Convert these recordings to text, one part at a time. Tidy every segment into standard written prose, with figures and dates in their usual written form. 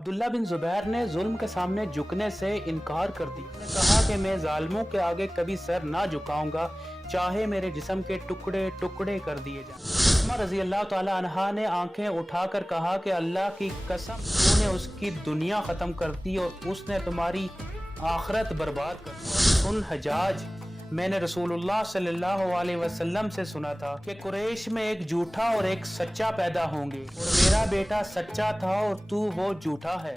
अब्दुल्ला बिन जुबैर ने जुल्म के सामने झुकने से इनकार कर दिया। उसने कहा कि मैं जालिमों के आगे कभी सर ना झुकाऊंगा, चाहे मेरे जिस्म के टुकड़े टुकड़े कर दिए जाएं। अस्मा रजी अल्लाह ताला अन्हा ने आंखें उठाकर कहा कि अल्लाह की कसम, तूने उसकी दुनिया ख़त्म कर दी और उसने तुम्हारी आखिरत बर्बाद कर दी। सुन हजाज, मैंने रसूलुल्लाह सल्लल्लाहु अलैहि वसल्लम से सुना था कि कुरैश में एक झूठा और एक सच्चा पैदा होंगे, और मेरा बेटा सच्चा था और तू वो झूठा है।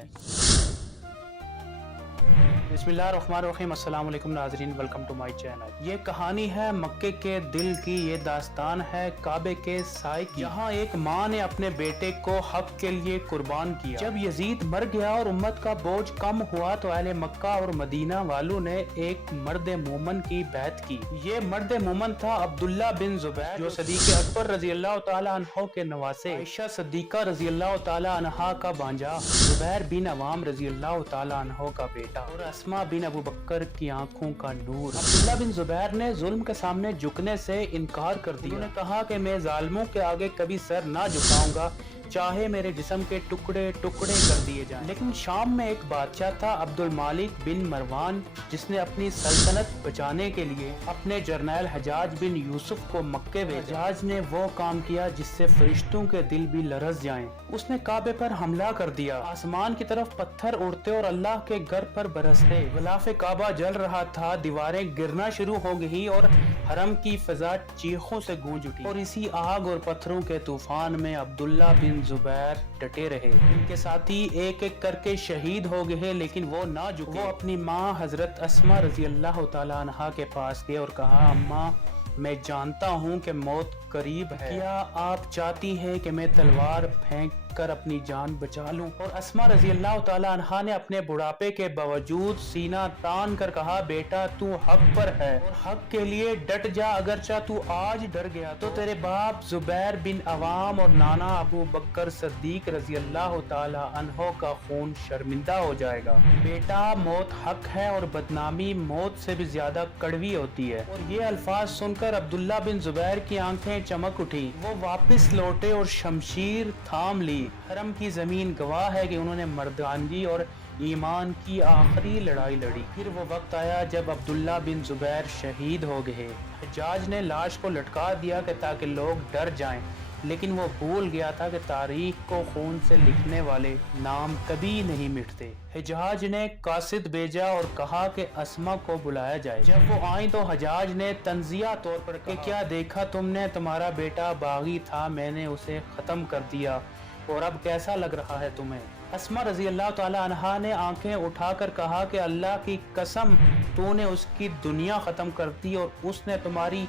बिस्मिल्लाहिर्रहमानिर्रहीम। अस्सलाम वालेकुम नाज़रीन, वेलकम टू माय चैनल। ये कहानी है मक्के के दिल की। ये दास्तान है काबे के साए की, जहाँ एक माँ ने अपने बेटे को हक के लिए कुर्बान किया। जब यजीद मर गया और उम्मत का बोझ कम हुआ तो अहले मक्का और मदीना वालों ने एक मर्द मोमन की बैत की। ये मर्द मोमन था अब्दुल्ला बिन जुबैर, जो सदीक अकबर रजी अल्लाह तआला अन्हो के नवासे, आयशा सिद्दीका रजी अल्लाह तआला अन्हा का भांजा, जुबैर बिन अवाम रजी अल्लाह तआला अन्हो का बेटा और अस्मा बिन अबू बकर की आंखों का नूर। अब्दुल्ला बिन जुबैर ने जुल्म के सामने झुकने से इनकार कर दिया। उन्होंने कहा कि मैं जालिमों के आगे कभी सर ना झुकाऊंगा, चाहे मेरे जिस्म के टुकड़े टुकड़े कर दिए जाएं। लेकिन शाम में एक बादशाह था अब्दुल मालिक बिन मरवान, जिसने अपनी सल्तनत बचाने के लिए अपने जर्नैल हजाज बिन यूसुफ को मक्के भेजा। हजाज ने वो काम किया जिससे फरिश्तों के दिल भी लरस जाएं। उसने काबे पर हमला कर दिया। आसमान की तरफ पत्थर उड़ते और अल्लाह के घर पर बरसते। गिलाफे काबा जल रहा था, दीवारें गिरना शुरू हो गई और हरम की फिजा चीखों से गूंज उठी। और इसी आग और पत्थरों के तूफान में अब्दुल्ला बिन जुबैर डटे रहे। इनके साथी एक एक करके शहीद हो गए, लेकिन वो ना झुके। वो अपनी माँ हजरत अस्मा रजी अल्लाह तआला अन्हा के पास गए और कहा, अम्मा, मैं जानता हूँ कि मौत करीब है, क्या आप चाहती हैं कि मैं तलवार फेंक कर अपनी जान बचा लूं? और अस्मा रजी अल्लाह तआला अन्हा ने अपने बुढ़ापे के बावजूद सीना तान कर कहा, बेटा तू हक पर है और हक के लिए डट जा। अगरचा तू आज डर गया तो तेरे बाप जुबैर बिन अवाम और नाना अबू बकर सिद्दीक रजी अल्लाह तआला अन्हो का खून शर्मिंदा हो जाएगा। बेटा, मौत हक है और बदनामी मौत से भी ज्यादा कड़वी होती है। और ये अल्फाज सुनकर अब्दुल्ला बिन जुबैर की आंखें चमक उठी। वो वापस लौटे और शमशीर थाम ली। हरम की जमीन गवाह है कि उन्होंने मर्दानगी और ईमान की आखिरी लड़ाई लड़ी। फिर वो वक्त आया जब अब्दुल्ला बिन जुबैर शहीद हो गए। हज्जाज ने लाश को लटका दिया कि ताकि लोग डर जाएं, लेकिन वो भूल गया था कि तारीख को खून से लिखने वाले नाम कभी नहीं मिटते। हज्जाज ने कासिद भेजा और कहा कि अस्मा को बुलाया जाए। जब वो आई तो हज्जाज ने तंजिया तौर पर कहा, क्या देखा तुमने, तुम्हारा बेटा बागी था, मैंने उसे खत्म कर दिया, और अब कैसा लग रहा है तुम्हें? अस्मा रजी अल्लाह तआला अन्हा ने आंखें उठाकर कहा कि अल्लाह की कसम, तूने उसकी दुनिया ख़त्म कर दी और उसने तुम्हारी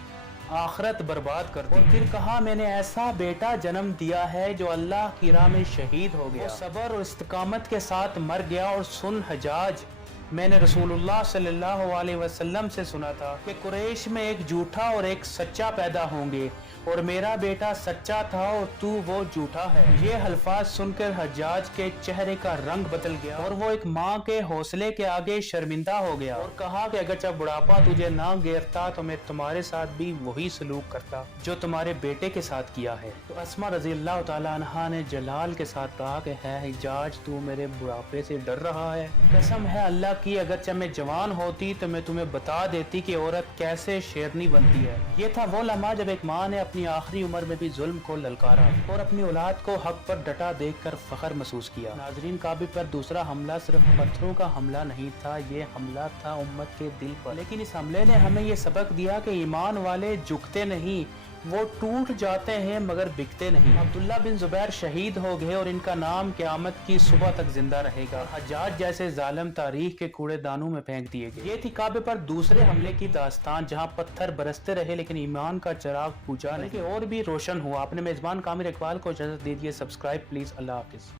आखिरत बर्बाद कर दी। और फिर कहा, मैंने ऐसा बेटा जन्म दिया है जो अल्लाह की राह में शहीद हो गया, सब्र और इस्तिकामत के साथ मर गया। और सुन हजाज, मैंने रसूलुल्लाह सल्लल्लाहु अलैहि वसल्लम से सुना था कि कुरैश में एक झूठा और एक सच्चा पैदा होंगे, और मेरा बेटा सच्चा था और तू वो झूठा है। ये अल्फाज सुनकर हज्जाज के चेहरे का रंग बदल गया और वो एक माँ के हौसले के आगे शर्मिंदा हो गया और कहा कि अगर जब बुढ़ापा तुझे ना घेरता तो मैं तुम्हारे साथ भी वही सलूक करता जो तुम्हारे बेटे के साथ किया है। तो अस्मा रजी अल्लाह तआला अन्हा ने जलाल के साथ कहा कि है हज्जाज, तू मेरे बुढ़ापे से डर रहा है? कसम है अल्लाह की, अगर जब मैं जवान होती तो मैं तुम्हें बता देती कि औरत कैसे शेरनी बनती है। ये था वो लम्हा जब एक माँ ने अपनी आखिरी उम्र में भी जुल्म को ललकारा और अपनी औलाद को हक पर डटा देखकर फख्र महसूस किया। नाजरीन, काबे पर दूसरा हमला सिर्फ पत्थरों का हमला नहीं था, ये हमला था उम्मत के दिल पर। लेकिन इस हमले ने हमें ये सबक दिया कि ईमान वाले झुकते नहीं, वो टूट जाते हैं मगर बिकते नहीं। अब्दुल्ला बिन जुबैर शहीद हो गए और इनका नाम क़यामत की सुबह तक जिंदा रहेगा। हज्जाज जैसे जालिम तारीख के कूड़ेदानों में फेंक दिए गए। ये थी काबे पर दूसरे हमले की दास्तान, जहां पत्थर बरसते रहे लेकिन ईमान का चिराग बुझा नहीं और भी रोशन हुआ। अपने मेजबान कामिल इकबाल को इजाजत दीजिए। Subscribe please. Allah Hafiz.